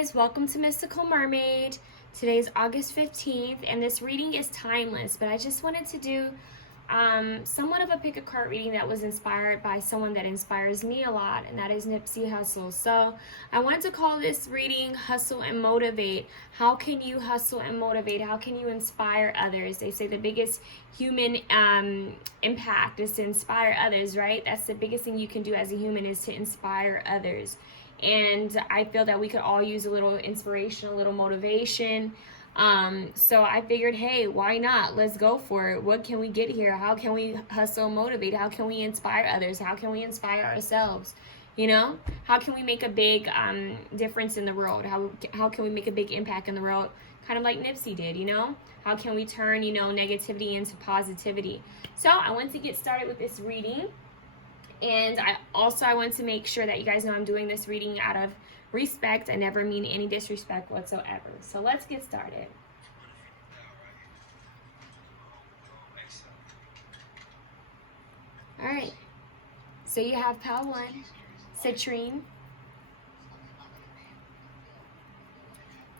guys, welcome to Mystical Mermaid. Today is August 15th and this reading is timeless, but I just wanted to do somewhat of a pick a card reading that was inspired by someone that inspires me a lot, and that is Nipsey Hussle. So I wanted to call this reading Hustle and Motivate. How can you hustle and motivate? How can you inspire others? They say the biggest human impact is to inspire others, right? That's the biggest thing you can do as a human, is to inspire others. And I feel that we could all use a little inspiration, a little motivation. So I figured, hey, why not? Let's go for it. What can we get here? How can we hustle and motivate? How can we inspire others? How can we inspire ourselves? You know, how can we make a big difference in the world? How can we make a big impact in the world? Kind of like Nipsey did, you know? How can we turn, negativity into positivity? So I want to get started with this reading. And I want to make sure that you guys know I'm doing this reading out of respect. I never mean any disrespect whatsoever. So let's get started. All right. So you have Pal 1, Citrine.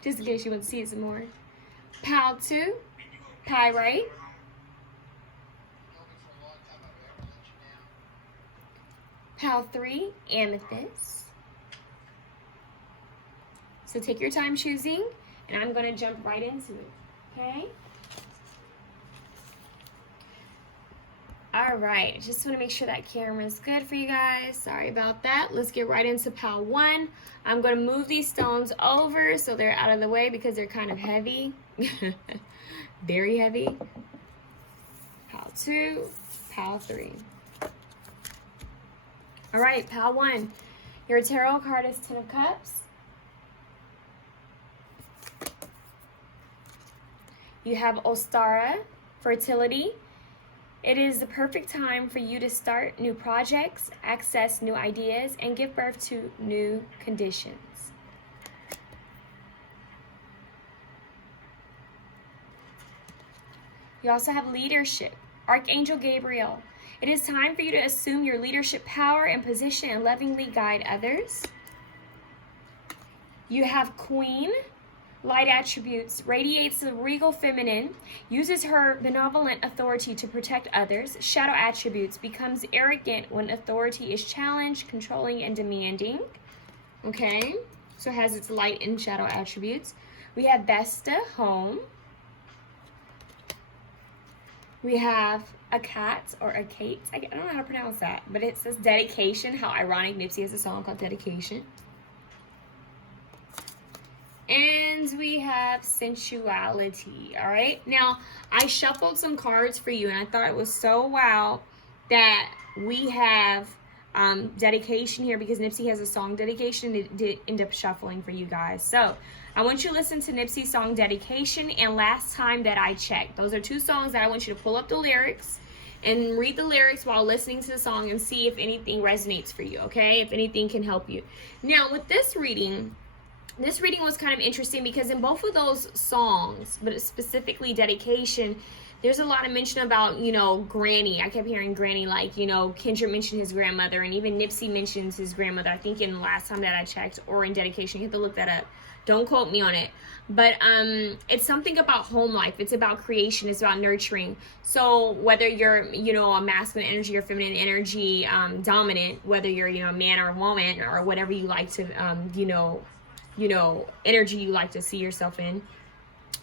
Just in case you want to see it some more. Pal 2, Pyrite. Pal 3, Amethyst. So take your time choosing, and I'm going to jump right into it, okay? All right, just want to make sure that camera's good for you guys. Sorry about that. Let's get right into Pal 1. I'm going to move these stones over so they're out of the way because they're kind of heavy. Very heavy. Pal 2, Pal 3. All right, Pal 1, your tarot card is 10 of Cups. You have Ostara, fertility. It is the perfect time for you to start new projects, access new ideas, and give birth to new conditions. You also have leadership, Archangel Gabriel. It is time for you to assume your leadership power and position and lovingly guide others. You have Queen, light attributes, radiates the regal feminine, uses her benevolent authority to protect others. Shadow attributes, becomes arrogant when authority is challenged, controlling, and demanding. Okay, so it has its light and shadow attributes. We have Vesta, home. We have a cat or a Kate. I don't know how to pronounce that, but it says dedication. How ironic, Nipsey has a song called Dedication. And we have sensuality. All right. Now, I shuffled some cards for you, and I thought it was so wow that we have dedication here, because Nipsey has a song dedication. It did end up shuffling for you guys. So I want you to listen to Nipsey's song Dedication and Last Time That I Checked. Those are two songs that I want you to pull up the lyrics and read the lyrics while listening to the song and see if anything resonates for you, okay? If anything can help you. Now, with this reading was kind of interesting because in both of those songs, but specifically Dedication, there's a lot of mention about, granny. I kept hearing granny, like, Kendrick mentioned his grandmother, and even Nipsey mentions his grandmother, I think in the Last Time That I Checked, or in Dedication. You have to look that up. Don't quote me on it. But it's something about home life. It's about creation. It's about nurturing. So whether you're, a masculine energy or feminine energy dominant, whether you're, a man or a woman, or whatever you like to, energy you like to see yourself in.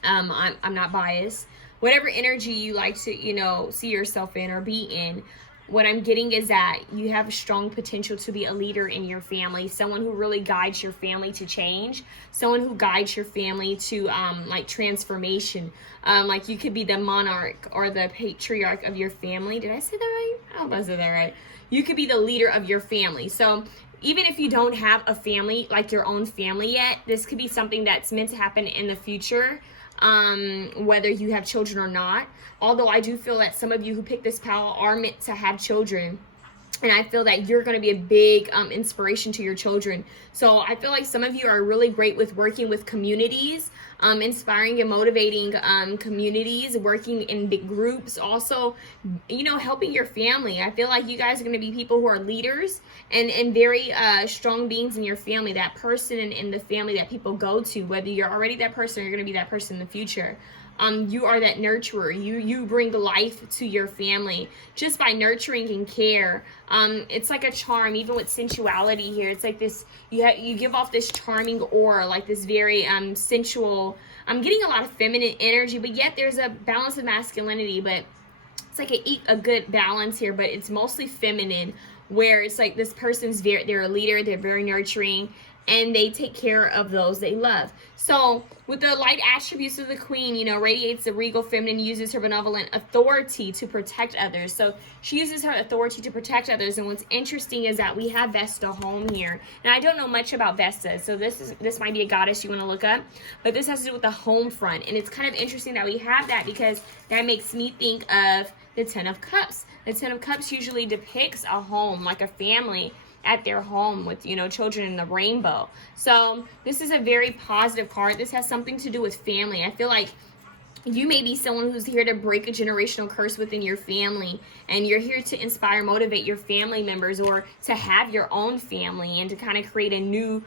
I'm not biased. Whatever energy you like to, see yourself in or be in, what I'm getting is that you have a strong potential to be a leader in your family, someone who really guides your family to change, someone who guides your family to like transformation. Like you could be the monarch or the patriarch of your family. Did I say that right? I hope I said that right. You could be the leader of your family. So even if you don't have a family, like your own family yet, this could be something that's meant to happen in the future, whether you have children or not. Although I do feel that some of you who pick this pal are meant to have children. And I feel that you're going to be a big inspiration to your children. So I feel like some of you are really great with working with communities, inspiring and motivating communities, working in big groups, also, helping your family. I feel like you guys are going to be people who are leaders and very strong beings in your family, that person in the family that people go to, whether you're already that person or you're going to be that person in the future. You are that nurturer. You bring life to your family just by nurturing and care. It's like a charm, even with sensuality here. It's like this, you give off this charming aura, like this very sensual. I'm getting a lot of feminine energy, but yet there's a balance of masculinity, but it's like a good balance here, but it's mostly feminine, where it's like this person's they're a leader, they're very nurturing, and they take care of those they love. So with the light attributes of the queen, radiates the regal feminine, uses her benevolent authority to protect others. So she uses her authority to protect others. And what's interesting is that we have Vesta home here. And I don't know much about Vesta, so this might be a goddess you want to look up. But this has to do with the home front. And it's kind of interesting that we have that, because that makes me think of the Ten of Cups. The Ten of Cups usually depicts a home, like a family at their home with, children in the rainbow. So this is a very positive card. This has something to do with family. I feel like you may be someone who's here to break a generational curse within your family, and you're here to inspire, motivate your family members, or to have your own family and to kind of create a new,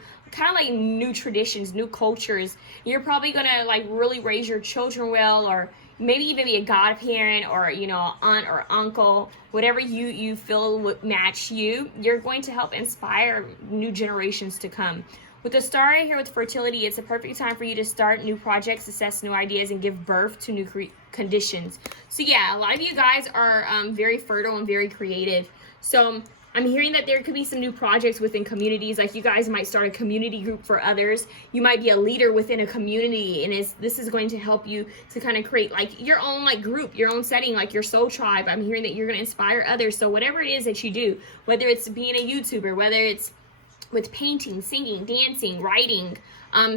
new traditions, new cultures. You're probably gonna really raise your children well, or maybe even be a godparent, or aunt or uncle, whatever you feel would match you. You're going to help inspire new generations to come. With the star right here with fertility, it's a perfect time for you to start new projects, assess new ideas, and give birth to new conditions. So yeah, a lot of you guys are very fertile and very creative. So I'm hearing that there could be some new projects within communities. Like you guys might start a community group for others. You might be a leader within a community, and this is going to help you to kind of create your own group, your own setting, like your soul tribe. I'm hearing that you're going to inspire others. So whatever it is that you do, whether it's being a YouTuber, whether it's with painting, singing, dancing, writing,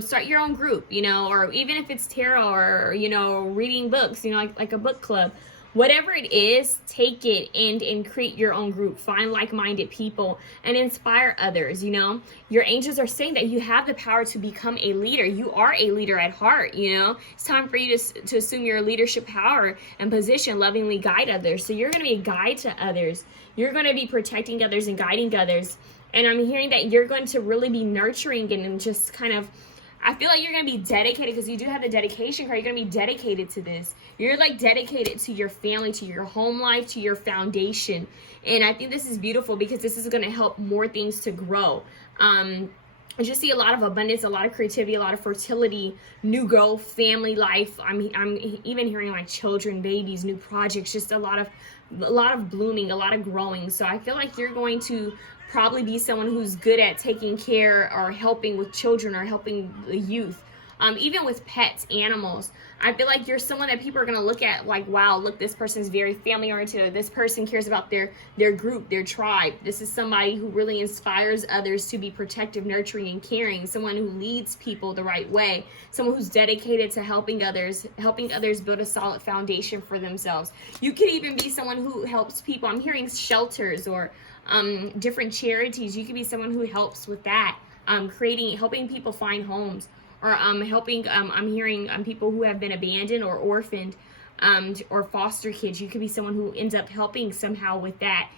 start your own group, or even if it's tarot or, reading books, like a book club. Whatever it is, take it and create your own group. Find like-minded people and inspire others, Your angels are saying that you have the power to become a leader. You are a leader at heart, It's time for you to assume your leadership power and position, lovingly guide others. So you're going to be a guide to others. You're going to be protecting others and guiding others. And I'm hearing that you're going to really be nurturing and just I feel like you're going to be dedicated, because you do have the dedication card. You're going to be dedicated to this. You're dedicated to your family, to your home life, to your foundation. And I think this is beautiful, because this is going to help more things to grow. I just see a lot of abundance, a lot of creativity, a lot of fertility, new growth, family life. I'm even hearing children, babies, new projects, just a lot of blooming, a lot of growing. So I feel like you're going to probably be someone who's good at taking care or helping with children or helping the youth, even with pets, animals. I feel like you're someone that people are going to look at wow, look, this person's very family oriented, or this person cares about their group, their tribe. This is somebody who really inspires others to be protective, nurturing, and caring, someone who leads people the right way, someone who's dedicated to helping others build a solid foundation for themselves. You could even be someone who helps people. I'm hearing shelters or different charities. You could be someone who helps with that, helping people find homes, or helping, I'm hearing people who have been abandoned or orphaned, or foster kids. You could be someone who ends up helping somehow with that.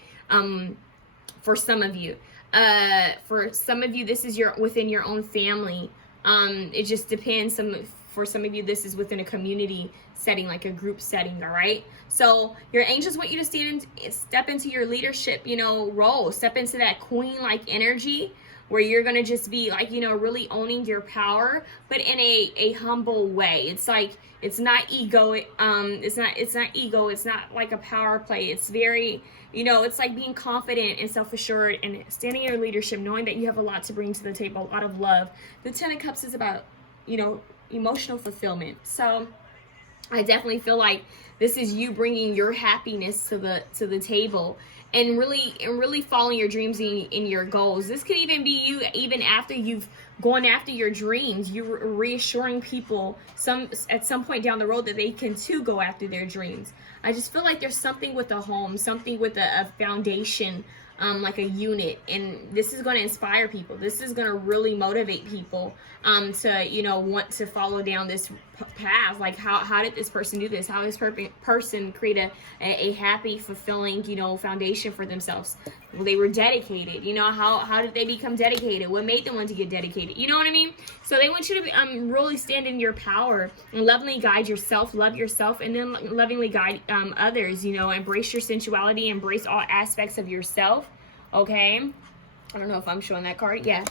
For some of you, this is within your own family. It just depends. For some of you, this is within a community setting, like a group setting. All right. So your angels want you to step into your leadership, role, step into that queen-like energy, where you're going to just be really owning your power, but in a humble way. It's it's not ego. It's not ego. It's not like a power play. It's very, it's like being confident and self-assured and standing in your leadership, knowing that you have a lot to bring to the table, a lot of love. The Ten of Cups is about, emotional fulfillment. So I definitely feel like this is you bringing your happiness to the table, and really following your dreams and your goals. This could even be you, even after you've gone after your dreams. You're reassuring people at some point down the road that they can too go after their dreams. I just feel like there's something with a home, something with a foundation, like a unit, and this is going to inspire people. This is going to really motivate people to, you know, want to follow down this path. Like, how did this person do this? How did this person create a happy, fulfilling, you know, foundation for themselves? Well, they were dedicated. You know, how did they become dedicated? What made them want to get dedicated? You know what I mean? So they want you to be, really stand in your power and lovingly guide yourself, love yourself, and then lovingly guide others. You know, embrace your sensuality, embrace all aspects of yourself. Okay, I don't know if I'm showing that card. Yeah.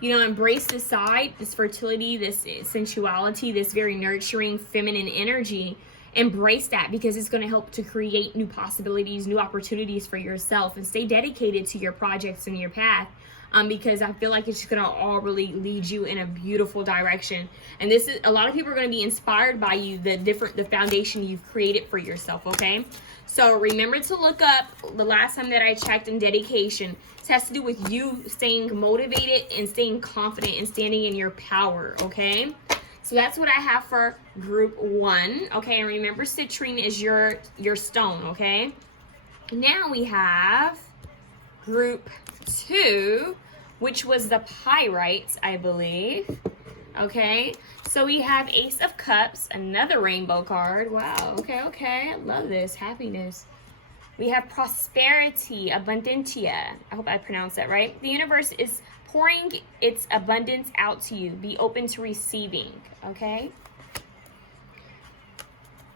You know, embrace this side, this fertility, this sensuality, this very nurturing feminine energy. Embrace that, because it's going to help to create new possibilities, new opportunities for yourself, and stay dedicated to your projects and your path. Because I feel like it's just going to all really lead you in a beautiful direction. And this is, a lot of people are going to be inspired by you, the foundation you've created for yourself. Okay. So remember to look up, the last time that I checked, in dedication. It has to do with you staying motivated and staying confident and standing in your power. Okay. So that's what I have for group 1. Okay. And remember, citrine is your stone. Okay. Now we have group 2, which was the pyrites, I believe. Okay, so we have Ace of Cups, another rainbow card. Wow, okay, I love this. Happiness. We have Prosperity, Abundantia. I hope I pronounced that right. The universe is pouring its abundance out to you. Be open to receiving, okay?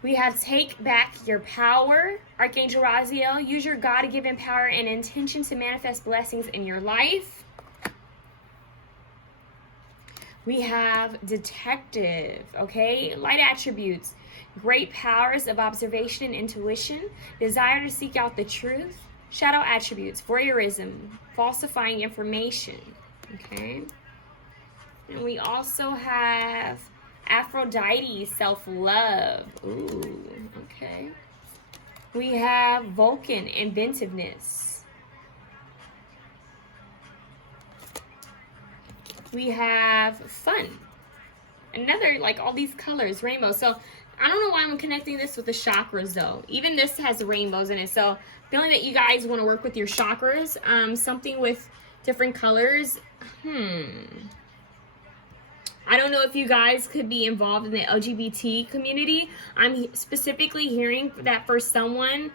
We have Take Back Your Power, Archangel Raziel. Use your God-given power and intention to manifest blessings in your life. We have Detective, okay? Light attributes, great powers of observation and intuition, desire to seek out the truth. Shadow attributes, voyeurism, falsifying information, okay? And we also have Aphrodite, self-love. Ooh, okay. We have Vulcan, inventiveness. We have Fun. Another, like, all these colors, rainbow. So I don't know why I'm connecting this with the chakras, though. Even this has rainbows in it. So feeling that you guys want to work with your chakras, something with different colors. I don't know if you guys could be involved in the LGBT community. I'm specifically hearing that for someone,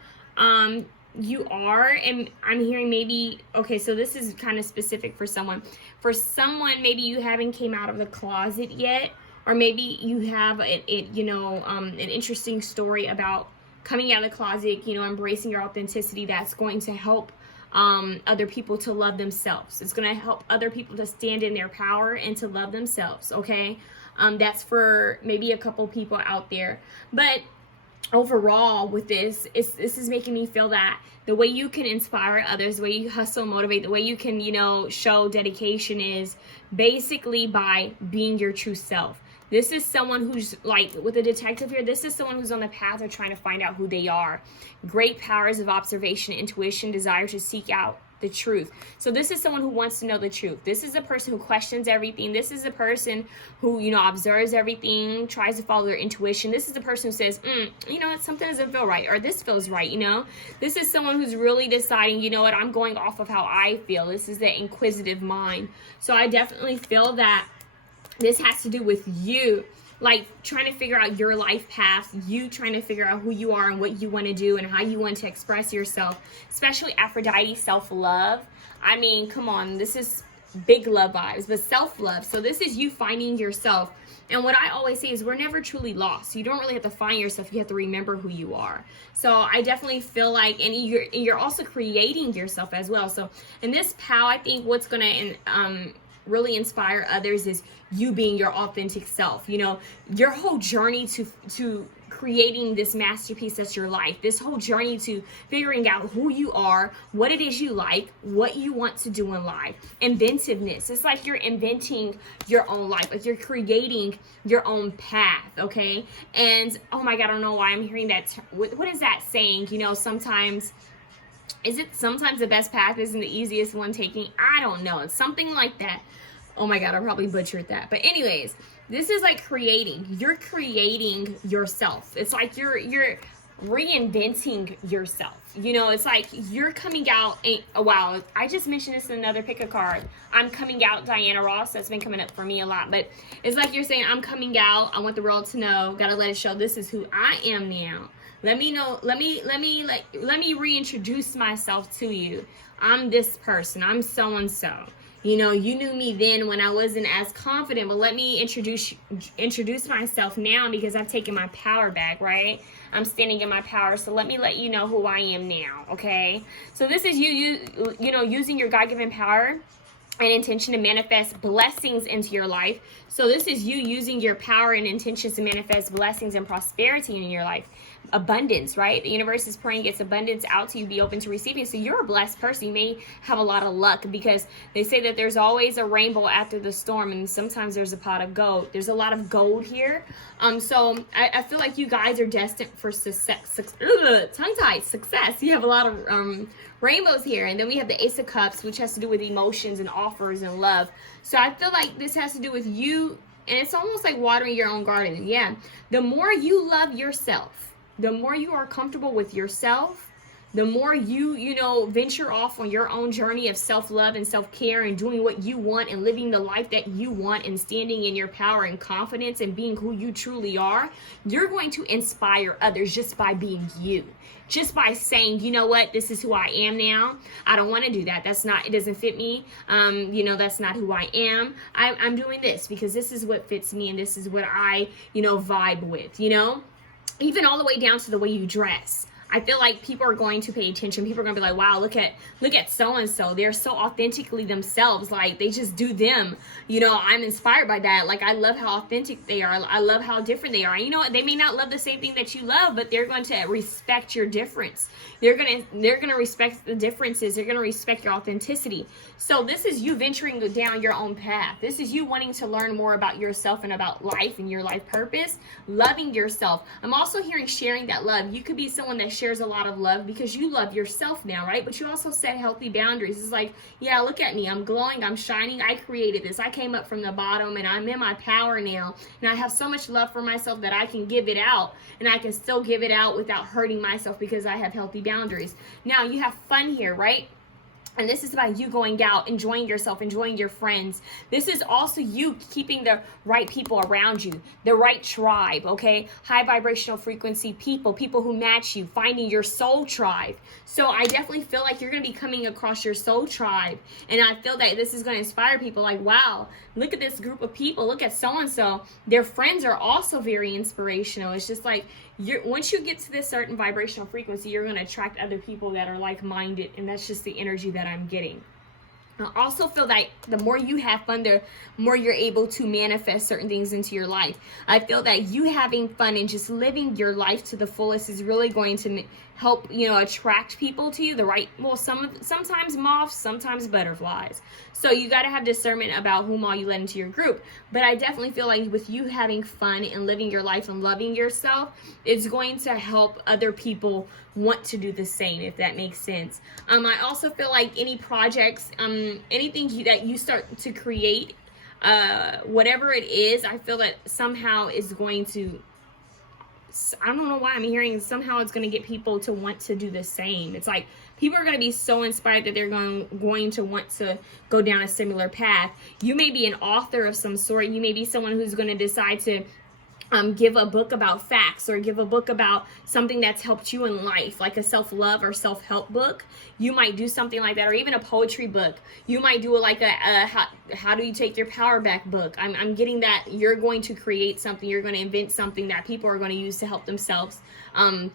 you are, and I'm hearing maybe, okay, so this is kind of specific for someone. For someone, maybe you haven't came out of the closet yet, or maybe you have an interesting story about coming out of the closet, you know, embracing your authenticity. That's going to help other people to love themselves. It's going to help other people to stand in their power and to love themselves, okay? That's for maybe a couple people out there. But overall with this is making me feel that the way you can inspire others, the way you hustle, motivate, the way you can, you know, show dedication is basically by being your true self. This is someone who's, like, with the detective here, this is someone who's on the path of trying to find out who they are. Great powers of observation, intuition, desire to seek out the truth. So this is someone who wants to know the truth. This is a person who questions everything. This is a person who, you know, observes everything, tries to follow their intuition. This is the person who says, you know what, something doesn't feel right, or this feels right, you know. This is someone who's really deciding, you know what, I'm going off of how I feel. This is the inquisitive mind. So I definitely feel that this has to do with you, like trying to figure out your life path, you trying to figure out who you are and what you want to do and how you want to express yourself, especially Aphrodite, self-love. I mean, come on, this is big love vibes, but self-love. So this is you finding yourself. And what I always say is we're never truly lost. You don't really have to find yourself. You have to remember who you are. So I definitely feel like, and you're also creating yourself as well. So in this POW, I think what's going to really inspire others is you being your authentic self. You know, your whole journey to creating this masterpiece that's your life, this whole journey to figuring out who you are, what it is you like, what you want to do in life. Inventiveness. It's like you're inventing your own life, like you're creating your own path, okay? And oh my God, I don't know why I'm hearing that. What is that saying? You know, sometimes the best path isn't the easiest one taking? I don't know. It's something like that. Oh my God, I probably butchered that. But anyways, this is like creating. You're creating yourself. It's like you're reinventing yourself. You know, it's like you're coming out. Wow, I just mentioned this in another pick a card. I'm coming out, Diana Ross. That's been coming up for me a lot. But it's like you're saying, I'm coming out. I want the world to know. Gotta let it show. This is who I am now. Let me know. Let me reintroduce myself to you. I'm this person. I'm so and so. You know, you knew me then when I wasn't as confident, but let me introduce myself now because I've taken my power back, right? I'm standing in my power, so let me let you know who I am now, okay? So this is you know, using your God-given power and intention to manifest blessings into your life. So this is you using your power and intentions to manifest blessings and prosperity in your life. Abundance, right? The universe is praying its abundance out to you. Be open to receiving. So you're a blessed person. You may have a lot of luck because they say that there's always a rainbow after the storm, and sometimes there's a pot of gold. There's a lot of gold here. So I feel like you guys are destined for success. Tongue-tied success. You have a lot of rainbows here. And then we have the Ace of Cups, which has to do with emotions and offers and love. So I feel like this has to do with you, and it's almost like watering your own garden. Yeah. The more you love yourself, the more you are comfortable with yourself, the more you know, venture off on your own journey of self-love and self-care and doing what you want and living the life that you want and standing in your power and confidence and being who you truly are, you're going to inspire others just by being you. Just by saying, you know what, this is who I am now. I don't want to do that. That's not, it doesn't fit me. You know, that's not who I am. I'm doing this because this is what fits me and this is what I, you know, vibe with, you know? Even all the way down to the way you dress. I feel like people are going to pay attention. People are going to be like, wow, look at so-and-so. They're so authentically themselves. Like, they just do them. You know, I'm inspired by that. Like, I love how authentic they are. I love how different they are. And you know what? They may not love the same thing that you love, but they're going to respect your difference. They're going to respect the differences. They're going to respect your authenticity. So this is you venturing down your own path. This is you wanting to learn more about yourself and about life and your life purpose, loving yourself. I'm also hearing sharing that love. You could be someone that shares a lot of love because you love yourself now, right? But you also set healthy boundaries. It's like, yeah, look at me. I'm glowing. I'm shining. I created this. I came up from the bottom and I'm in my power now. And I have so much love for myself that I can give it out, and I can still give it out without hurting myself because I have healthy boundaries. Now you have fun here, right? And this is about you going out, enjoying yourself, enjoying your friends. This is also you keeping the right people around you, the right tribe, okay? High vibrational frequency people who match you, finding your soul tribe. So I definitely feel like you're going to be coming across your soul tribe. And I feel that this is going to inspire people like, wow, look at this group of people. Look at so-and-so. Their friends are also very inspirational. It's just like, once you get to this certain vibrational frequency, you're going to attract other people that are like-minded, and that's just the energy that I'm getting. I also feel like the more you have fun, the more you're able to manifest certain things into your life. I feel that you having fun and just living your life to the fullest is really going to help, you know, attract people to you. Sometimes moths, sometimes butterflies. So you got to have discernment about whom all you let into your group. But I definitely feel like with you having fun and living your life and loving yourself, it's going to help other people want to do the same, if that makes sense. I also feel like any projects, anything that you start to create, whatever it is, I feel that somehow is going to, I don't know why I'm hearing somehow it's going to get people to want to do the same. It's like people are going to be so inspired that they're going to want to go down a similar path. You may be an author of some sort. You may be someone who's going to decide to give a book about facts or give a book about something that's helped you in life, like a self-love or self-help book. You might do something like that, or even a poetry book. You might do like a how do you take your power back book. I'm getting that you're going to create something, you're going to invent something that people are going to use to help themselves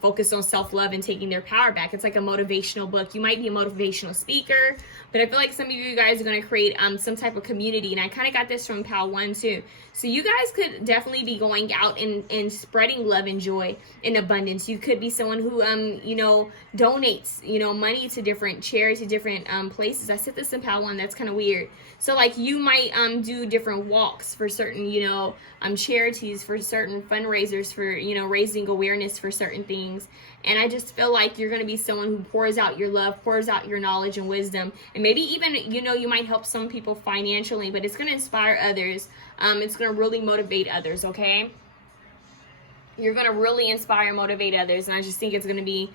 focus on self-love and taking their power back. It's like a motivational book. You might be a motivational speaker, but I feel like some of you guys are going to create some type of community, and I kind of got this from Pal 1 too. So you guys could definitely be going out and spreading love and joy in abundance. You could be someone who, you know, donates, you know, money to different charities, to different places. I said this in Pal 1. That's kind of weird. So like you might do different walks for certain, you know, charities, for certain fundraisers, for, you know, raising awareness for certain things. And I just feel like you're going to be someone who pours out your love, pours out your knowledge and wisdom. And maybe even, you know, you might help some people financially, but it's going to inspire others. It's going to really motivate others, okay? You're going to really inspire and motivate others. And I just think it's going to be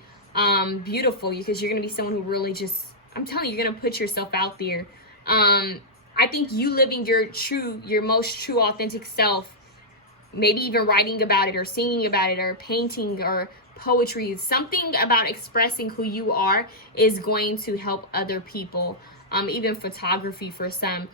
beautiful, because you're going to be someone who really just, I'm telling you, you're going to put yourself out there. I think you living your most true, authentic self, maybe even writing about it or singing about it or painting or poetry, something about expressing who you are is going to help other people. Even photography for some.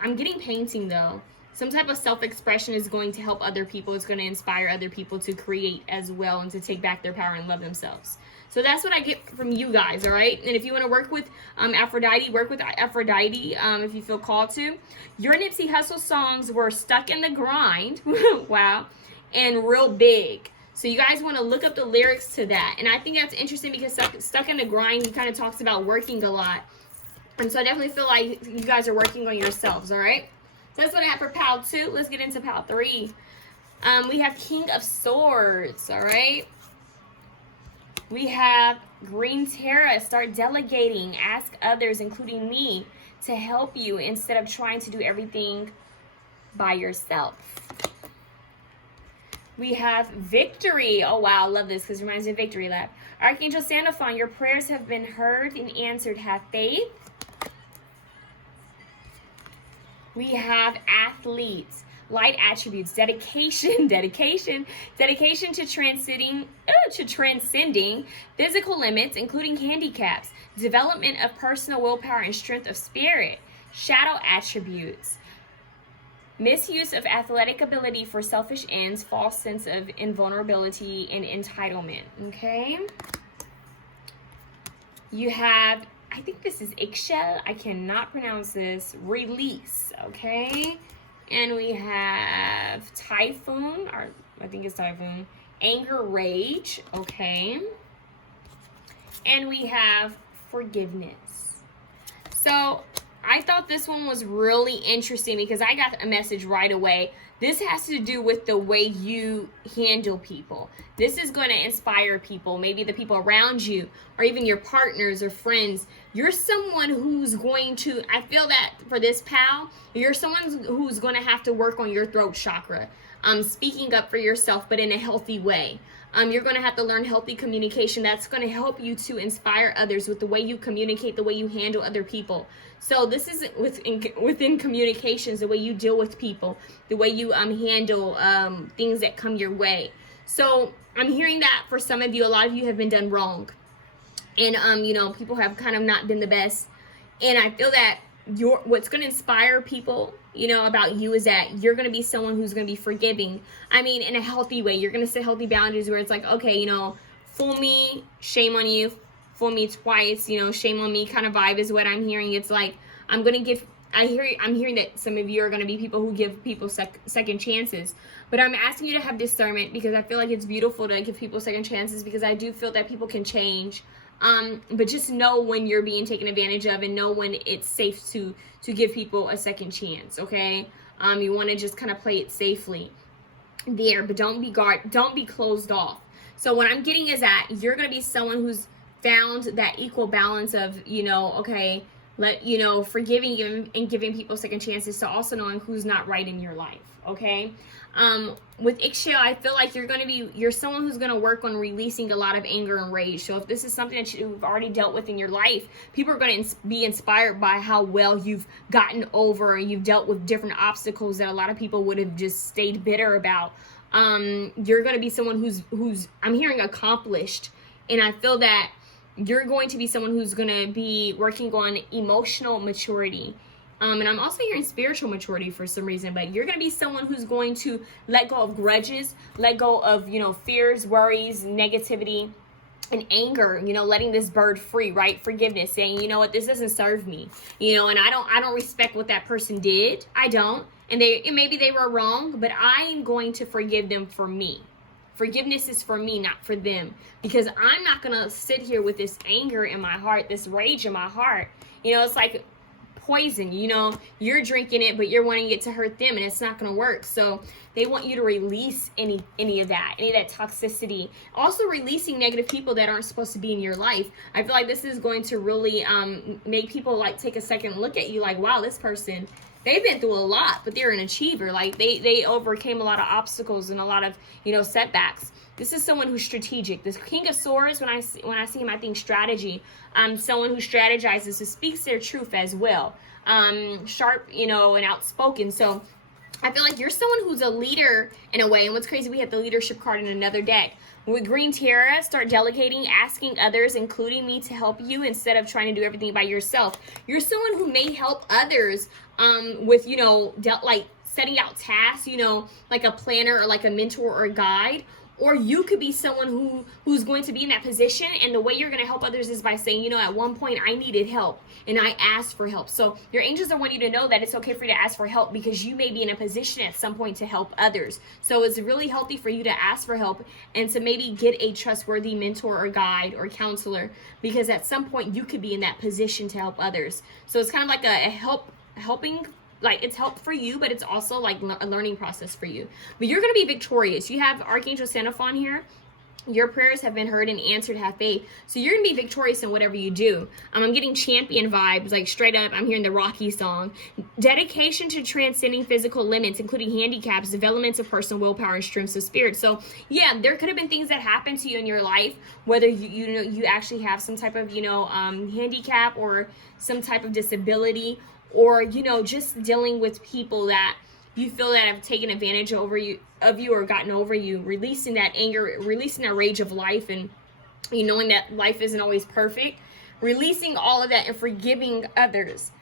I'm getting painting though. Some type of self-expression is going to help other people. It's going to inspire other people to create as well and to take back their power and love themselves. So that's what I get from you guys, all right? And if you want to work with Aphrodite, work with Aphrodite if you feel called to. Your Nipsey Hussle songs were Stuck in the Grind, wow, and Real Big. So you guys want to look up the lyrics to that. And I think that's interesting because Stuck in the Grind, he kind of talks about working a lot. And so I definitely feel like you guys are working on yourselves, all right? So that's what I have for pal 2. Let's get into pal 3. We have King of Swords, all right? We have Green Terra. Start delegating. Ask others, including me, to help you instead of trying to do everything by yourself. We have Victory. Oh, wow. I love this because it reminds me of Victory Lap. Archangel Sandalphon, your prayers have been heard and answered. Have faith. We have Athletes. Light attributes. Dedication to transcending physical limits, including handicaps. Development of personal willpower and strength of spirit. Shadow attributes. Misuse of athletic ability for selfish ends, false sense of invulnerability and entitlement. Okay. You have, I think this is Ixchel. I cannot pronounce this. Release. Okay. And we have Typhoon, or I think it's Typhoon. Anger, Rage. Okay. And we have Forgiveness. So I thought this one was really interesting because I got a message right away. This has to do with the way you handle people. This is going to inspire people, maybe the people around you, or even your partners or friends. You're someone who's going to, I feel that for this pal, you're someone who's going to have to work on your throat chakra. Speaking up for yourself, but in a healthy way. You're going to have to learn healthy communication. That's going to help you to inspire others with the way you communicate, the way you handle other people. So this is within communications, the way you deal with people, the way you handle things that come your way. So I'm hearing that for some of you, a lot of you have been done wrong. And, people have kind of not been the best. And I feel that what's going to inspire people, about you is that you're going to be someone who's going to be forgiving. I mean, in a healthy way. You're going to set healthy boundaries where it's like, okay, fool me, shame on you. Fool me twice, shame on me kind of vibe is what I'm hearing. It's like, I'm hearing that some of you are going to be people who give people second chances. But I'm asking you to have discernment because I feel like it's beautiful to give people second chances because I do feel that people can change. But just know when you're being taken advantage of and know when it's safe to give people a second chance, okay? You want to just kind of play it safely there, but don't be closed off. So what I'm getting is that you're going to be someone who's found that equal balance of, forgiving and giving people second chances to also knowing who's not right in your life, okay? With Ixchel, I feel like you're someone who's going to work on releasing a lot of anger and rage. So if this is something that you've already dealt with in your life, people are going to be inspired by how well you've gotten over and you've dealt with different obstacles that a lot of people would have just stayed bitter about. You're going to be someone who's I'm hearing accomplished, and I feel that you're going to be someone who's going to be working on emotional maturity. And I'm also hearing spiritual maturity for some reason, but you're going to be someone who's going to let go of grudges, let go of, fears, worries, negativity, and anger, letting this bird free, right? Forgiveness, saying, you know what, this doesn't serve me, and I don't respect what that person did. I don't. And maybe they were wrong, but I am going to forgive them for me. Forgiveness is for me, not for them, because I'm not going to sit here with this anger in my heart, this rage in my heart. It's like poison, you're drinking it, but you're wanting it to hurt them, and it's not going to work. So they want you to release any of that toxicity. Also releasing negative people that aren't supposed to be in your life. I feel like this is going to really make people like take a second look at you like, wow, this person they've been through a lot, but they're an achiever. Like they overcame a lot of obstacles and a lot of, setbacks. This is someone who's strategic. This King of Swords, when I see him, I think strategy. Someone who strategizes, who speaks their truth as well. Sharp, and outspoken. So I feel like you're someone who's a leader in a way. And what's crazy, we had the leadership card in another deck. With Green Tiara, start delegating, asking others, including me, to help you instead of trying to do everything by yourself. You're someone who may help others with, like setting out tasks, like a planner or like a mentor or a guide. Or you could be someone who's going to be in that position, and the way you're going to help others is by saying, at one point I needed help and I asked for help. So your angels are wanting you to know that it's okay for you to ask for help, because you may be in a position at some point to help others. So it's really healthy for you to ask for help and to maybe get a trustworthy mentor or guide or counselor, because at some point you could be in that position to help others. So it's kind of like a helping. Like, it's help for you, but it's also like a learning process for you. But you're going to be victorious. You have Archangel Xenophon here. Your prayers have been heard and answered. Have faith. So you're going to be victorious in whatever you do. I'm getting champion vibes, like straight up. I'm hearing the Rocky song. Dedication to transcending physical limits, including handicaps, developments of personal willpower, and strengths of spirit. So yeah, there could have been things that happened to you in your life, whether you actually have some type of handicap or some type of disability, or just dealing with people that you feel that have taken advantage of you or gotten over you, releasing that anger, releasing that rage of life, and knowing that life isn't always perfect, releasing all of that and forgiving others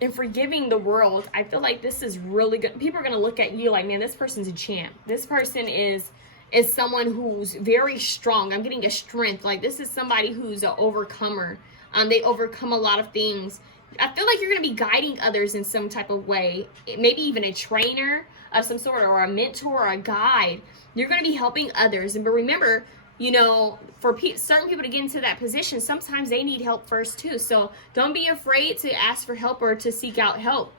and forgiving the world. I feel like this is really good. People are going to look at you like, man, this person's a champ. This person is someone who's very strong. I'm getting a strength. Like, this is somebody who's an overcomer. They overcome a lot of things. I feel like you're going to be guiding others in some type of way, maybe even a trainer of some sort, or a mentor or a guide. You're going to be helping others. But remember, for certain people to get into that position, sometimes they need help first too. So don't be afraid to ask for help or to seek out help.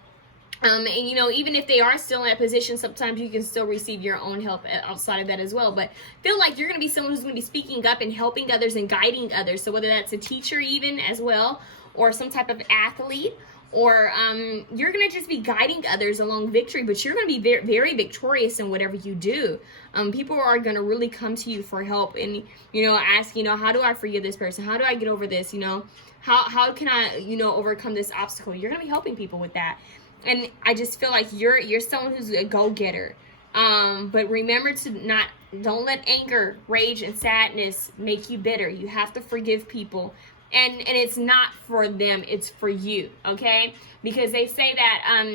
And even if they are still in that position, sometimes you can still receive your own help outside of that as well. But feel like you're going to be someone who's going to be speaking up and helping others and guiding others. So whether that's a teacher even as well, or some type of athlete, or you're going to just be guiding others along victory, but you're going to be very, very victorious in whatever you do. People are going to really come to you for help and, ask, how do I forgive this person? How do I get over this? How can I, overcome this obstacle? You're going to be helping people with that. And I just feel like you're someone who's a go-getter. But remember to don't let anger, rage, and sadness make you bitter. You have to forgive people. And it's not for them, it's for you, okay? Because they say that,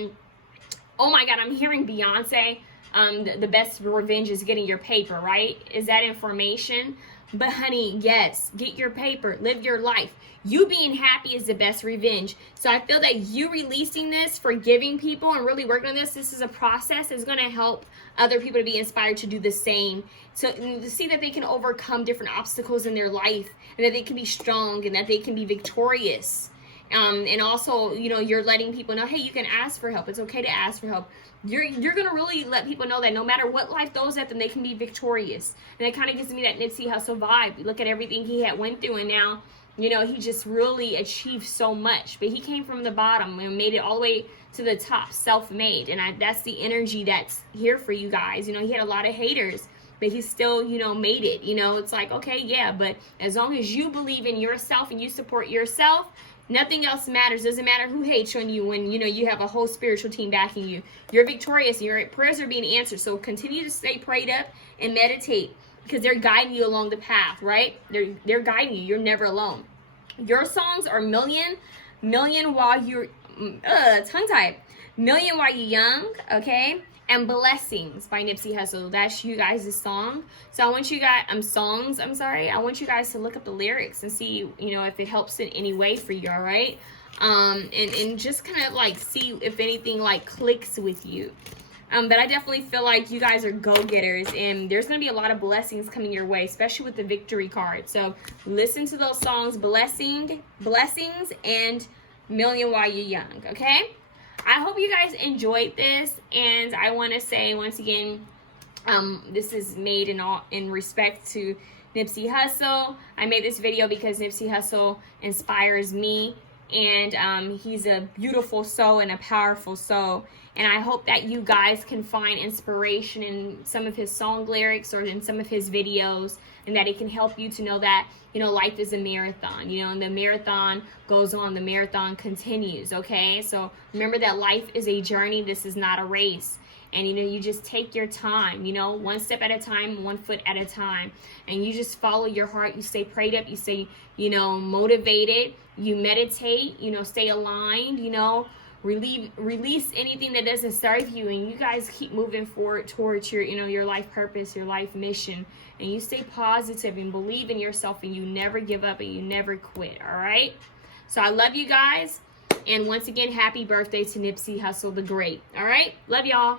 oh my God, I'm hearing Beyonce, the best revenge is getting your paper, right? Is that information? But honey, yes, get your paper, live your life. You being happy is the best revenge. So I feel that you releasing this, forgiving people, and really working on this is a process. It's going to help other people to be inspired to do the same. So to see that they can overcome different obstacles in their life, and that they can be strong, and that they can be victorious. And also, you're letting people know, hey, you can ask for help. It's okay to ask for help. You're going to really let people know that no matter what life throws at them, they can be victorious. And it kind of gives me that Nipsey Hussle vibe. You look at everything he had went through, and now, he just really achieved so much. But he came from the bottom and made it all the way to the top, self-made. And that's the energy that's here for you guys. He had a lot of haters, but he still, made it. It's like, okay, yeah, but as long as you believe in yourself and you support yourself, nothing else matters. Doesn't matter who hates on you when, you have a whole spiritual team backing you. You're victorious. Your prayers are being answered. So continue to stay prayed up and meditate, because they're guiding you along the path, right? They're guiding you. You're never alone. Your songs are million while you're, tongue-tied. Million while you're young, okay? And Blessings by Nipsey Hussle. That's you guys' song. So I want you guys, I want you guys to look up the lyrics and see, if it helps in any way for you, all right? And just kind of like see if anything like clicks with you. But I definitely feel like you guys are go-getters, and there's going to be a lot of blessings coming your way, especially with the victory card. So listen to those songs, Blessings, and Million While You're Young, okay? I hope you guys enjoyed this, and I want to say once again, this is made in respect to Nipsey Hussle. I made this video because Nipsey Hussle inspires me, and he's a beautiful soul and a powerful soul. And I hope that you guys can find inspiration in some of his song lyrics or in some of his videos, and that it can help you to know that, you know, life is a marathon, you know, and the marathon goes on, the marathon continues, okay? So remember that life is a journey. This is not a race. And, you know, you just take your time, you know, one step at a time, 1 foot at a time. And you just follow your heart. You stay prayed up. You stay, you know, motivated. You meditate, you know, stay aligned, you know, release anything that doesn't serve you. And you guys keep moving forward towards your, you know, your life purpose, your life mission. And you stay positive and believe in yourself, and you never give up and you never quit, all right? So I love you guys. And once again, happy birthday to Nipsey Hussle the Great. All right? Love y'all.